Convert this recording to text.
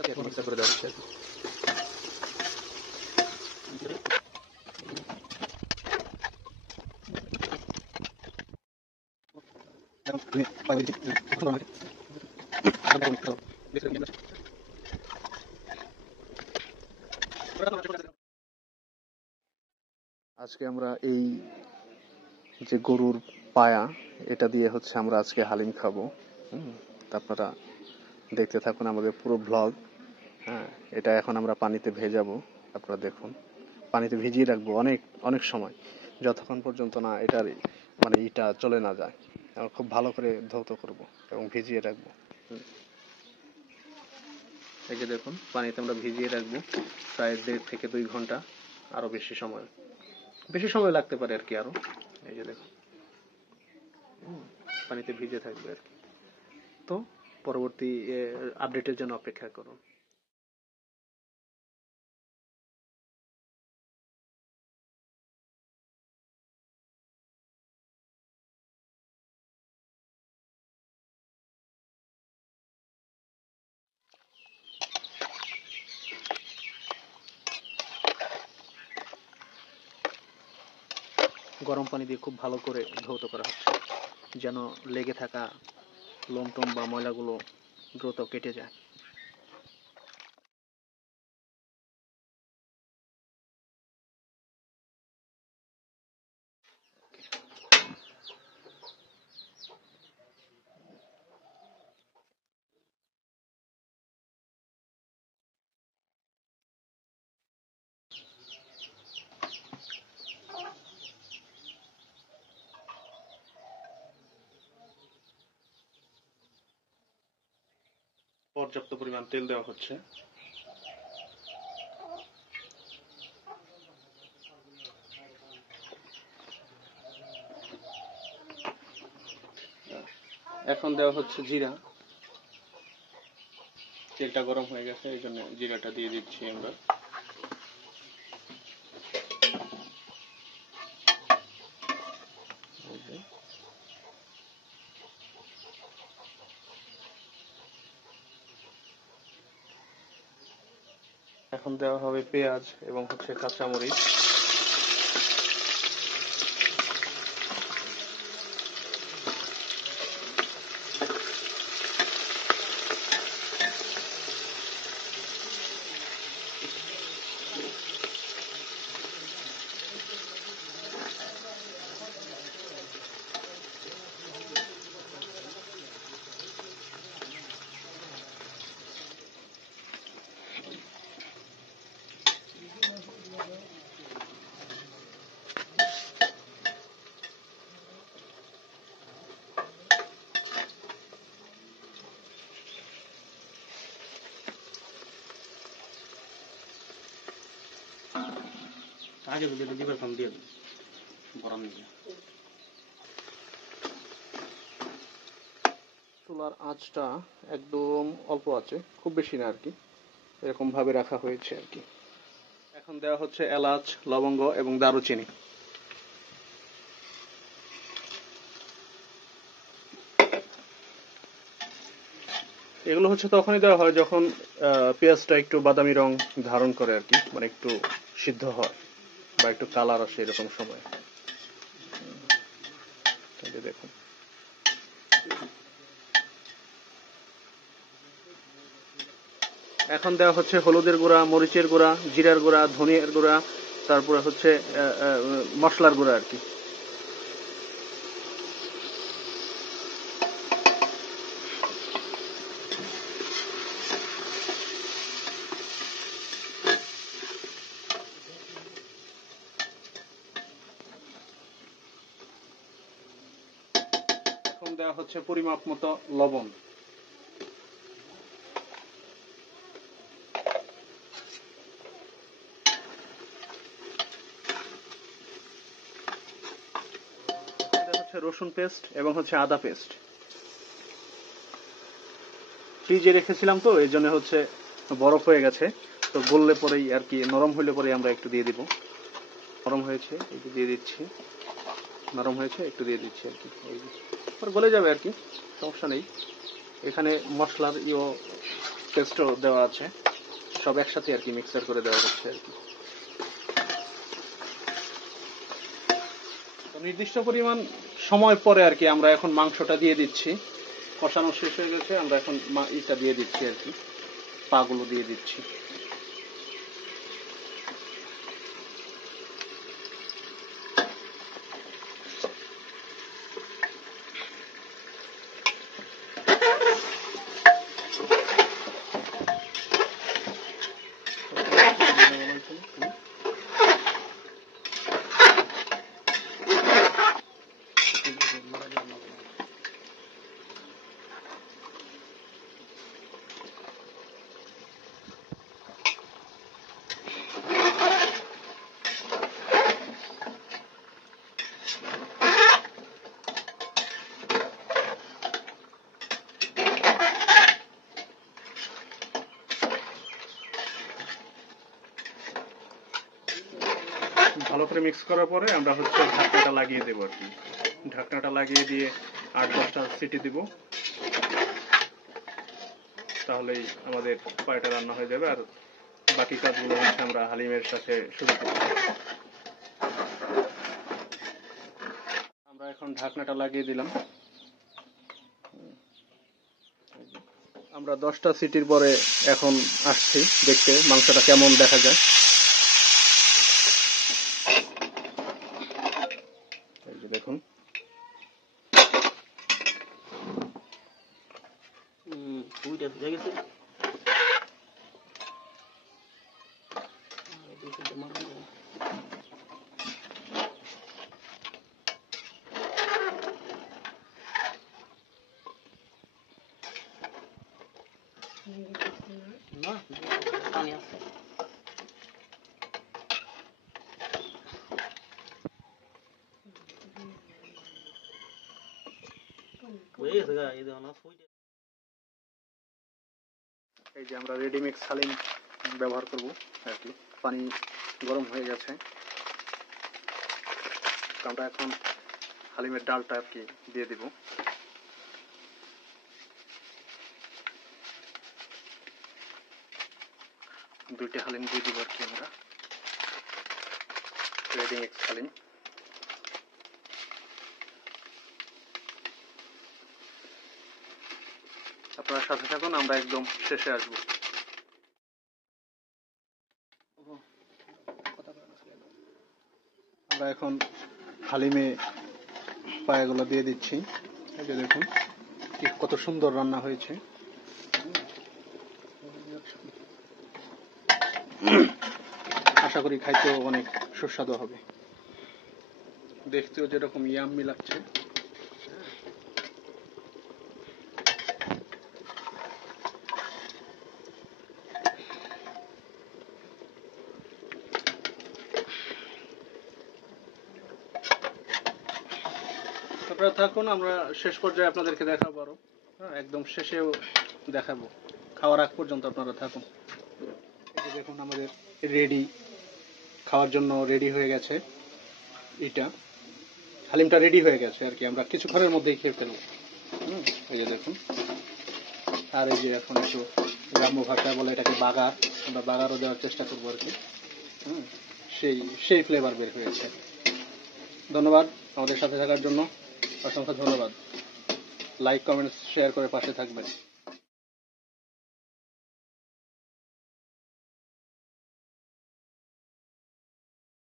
সাথে মিক্স করে দেওয়া হচ্ছে। আজকে আমরা এই যে গরুর পায়া এটা দিয়ে হচ্ছে আমরা আজকে হালিম খাবো। আপনারা দেখতে থাকুন আমাদের পুরো ব্লগ। হ্যাঁ, এটা এখন আমরা পানিতে ভেজাবো। আপনারা দেখুন, পানিতে ভিজিয়ে রাখবো অনেক অনেক সময়, যতক্ষণ পর্যন্ত না এটার মানে ইটা চলে না যায়। আমরা খুব ভালো করে ধৌত করব এবং ভিজিয়ে রাখবো। এই যে দেখুন, পানিতে আমরা ভিজিয়ে রাখবো প্রায় 1.5 থেকে 2 ঘন্টা, আরো বেশি সময় লাগতে পারে আর কি আরো। এই যে দেখুন, পানিতে ভিজে থাকবে আর কি। তো পরবর্তী আপডেটের জন্য অপেক্ষা করুন। গরম পানি দিয়ে খুব ভালো করে ধৌত করা হচ্ছে, যেন লেগে থাকা লোমটোম বা ময়লাগুলো দ্রুত কেটে যায়। পর্যাপ্ত পরিমাণ তেল দেওয়া হচ্ছে। এখন দেওয়া হচ্ছে জিরা। তেলটা গরম হয়ে গেছে, এই জন্য জিরাটা দিয়ে দিচ্ছি আমরা। এখন দেওয়া হবে পেঁয়াজ এবং হচ্ছে কাঁচামরিচ। আগে লিভার ফার্ম দিয়ে গরম নিয়ে চুলার আঁচটা একদম অল্প আছে, খুব বেশি না আর কি, এরকম ভাবে রাখা হয়েছে আর কি। এখন দেওয়া হচ্ছে এলাচ, লবঙ্গ এবং দারুচিনি। এগুলো হচ্ছে তখনই দেওয়া হয় যখন পেঁয়াজটা একটু বাদামি রং ধারণ করে আর কি, মানে একটু সিদ্ধ হয় বা একটু কালার আসে এরকম সময়। দেখুন, এখন দেওয়া হচ্ছে হলুদের গুঁড়া, মরিচের গুঁড়া, জিরার গুঁড়া, ধনিয়ার গুঁড়া, তারপরে হচ্ছে মশলার গুঁড়া আর কি। এখন দেওয়া হচ্ছে পরিমাপ মতো লবণ। রসুন পেস্ট এবং হচ্ছে আদা পেস্ট। ফ্রিজে রেখেছিলাম তো এই জন্য হচ্ছে বরফ হয়ে গেছে, তো গললে পরেই আর কি, নরম হইলে পরেই আমরা একটু দিয়ে দিব। নরম হয়েছে একটু দিয়ে দিচ্ছি, নরম হয়েছে একটু দিয়ে দিচ্ছি আর কি, গলে যাবে আর কি, সমস্যা নেই। এখানে মশলার পেস্টও দেওয়া আছে, সব একসাথে আর কি মিক্সার করে দেওয়া হচ্ছে আর কি। তো নির্দিষ্ট পরিমাণ সময় পরে আর কি আমরা এখন মাংসটা দিয়ে দিচ্ছি। কষানো শেষ হয়ে গেছে, আমরা এখন ইটা দিয়ে দিচ্ছি আর কি, পাগুলো দিয়ে দিচ্ছি। ভালো করে মিক্স করার পরে আমরা হচ্ছে ঢাকনাটা লাগিয়ে দেবো আর কি। ঢাকনাটা লাগিয়ে দিয়ে 8-10টা সিটি দিব, তাহলেই আমাদের পায়টা রান্না হয়ে যাবে। আর বাকি কাজগুলো হচ্ছে আমরা হালিমের সাথে শুরু করব। আমরা এখন ঢাকনাটা লাগিয়ে দিলাম। আমরা 10টা সিটির পরে এখন আসছি দেখতে মাংসটা কেমন দেখা যায়। এই যে দেখুন, পানি আছে। এই যে আমরা রেডিমিক্স হালিম ব্যবহার করব আর কি। পানি গরম হয়ে গেছে, আমরা এখন হালিমের ডালটা আর কি দিয়ে দিব। দুইটা হালিম দিয়ে দিব আর কি আমরা, রেডিমিক্স হালিম। আপনারা সাথে থাকুন, আমরা একদম শেষে আসবো। আমরা এখন হালিমে পায়াগুলো দিয়ে দিচ্ছি। এই যে দেখুন কত সুন্দর রান্না হয়েছে। আশা করি খাইতেও অনেক সুস্বাদু হবে, দেখতেও যেরকম ইয়াম্মি লাগছে। আপনারা থাকুন, আমরা শেষ পর্যায়ে আপনাদেরকে দেখাবো আরো। হ্যাঁ, একদম শেষেও দেখাবো, খাওয়ার আগ পর্যন্ত আপনারা থাকুন। এই যে দেখুন আমাদের রেডি, খাওয়ার জন্য রেডি হয়ে গেছে। এটা হালিমটা রেডি হয়ে গেছে আর কি, আমরা কিছুক্ষণের মধ্যেই খেয়ে ফেলবো। এই যে দেখুন, আর এই যে এখন একটু গ্রাম্য ভাষায় বলে এটাকে বাগার, আমরা বাগারও দেওয়ার চেষ্টা করবো আর কি। সেই ফ্লেভার বের হয়েছে। ধন্যবাদ আমাদের সাথে থাকার জন্য, অসংখ্য ধন্যবাদ। লাইক, কমেন্টস, শেয়ার করে পাশে থাকবেন।